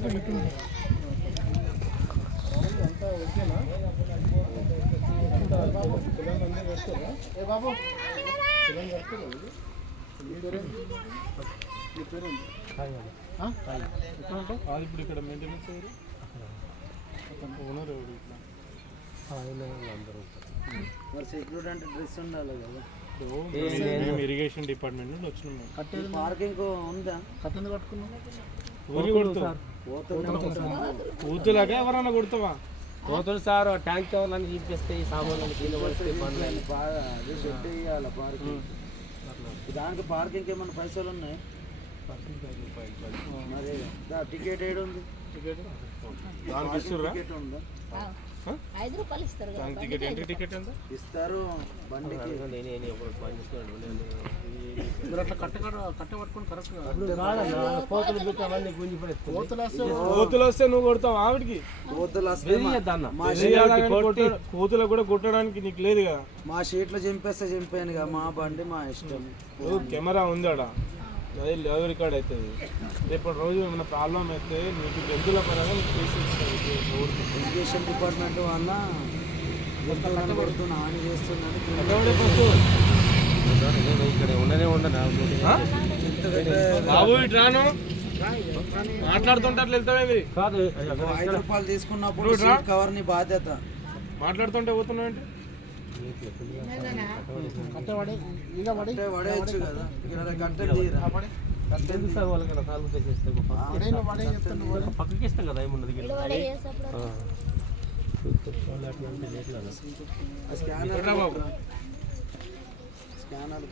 ఇప్పుడు ఇక్కడ maintenance owner ఎవరు ఇట్లా అందరూ సెక్యూరిటీ అంటే డ్రెస్ ఉండాలి కదా. ఇరిగేషన్ డిపార్ట్మెంట్ నుండి వచ్చినాం. పార్కింగ్ ఉందా? కట్టంది కట్టుకున్నాం. ఊతులాగా ఎవరన్నా కొడతావా? పోతుంది సార్. ట్యాంక్ కవర్లన్నీ తీపిస్తాయి, సామాన్లు కింద పడితే బాగా అదే సెట్ చేయాలి పార్కింగ్. దానికి పార్కింగ్ ఏమన్నా పైసలు ఉన్నాయి? మరి టికెట్ ఏడు ఉంది? టికెట్ ఉందా? 5 రూపాయలు ఇస్తారు. టికెట్ ఎంట్రీ టికెట్ ఎంత ఇస్తారు బండికి? కోతులు వస్తే నువ్వు కొడతావు ఆవిడికి? కోతులు కూడా కొట్టడానికి నీకు లేదు కదా. మా షీట్లో చంపేస్తే చంపాను కదా, మా బండి మా ఇష్టం. కెమెరా ఉందాడా? అదే లవ్ రికార్డ్ అవుతుంది. రేపు రోజు ఏమైనా ప్రాబ్లం అయితే నీకు జంతువుల పరంగా నీకు కేసు ఇస్తారు. ఇరిగేషన్ డిపార్ట్మెంట్ వల్ల కొడుతున్నా హాని చేస్తున్నాను. ఇక్కడ ఉండనే ఉండను బాబు ఇటు రాను మాట్లాడుతుంటే వెళ్తామేది కాదు. 5 రూపాయలు తీసుకున్నప్పుడు కవర్ ని బాధ్యత. మాట్లాడుతుంటే పోతున్నావు అంటే పడేయచ్చు కదా. పక్కకి ఇస్తాం కదా ఏమున్నది. స్కానర్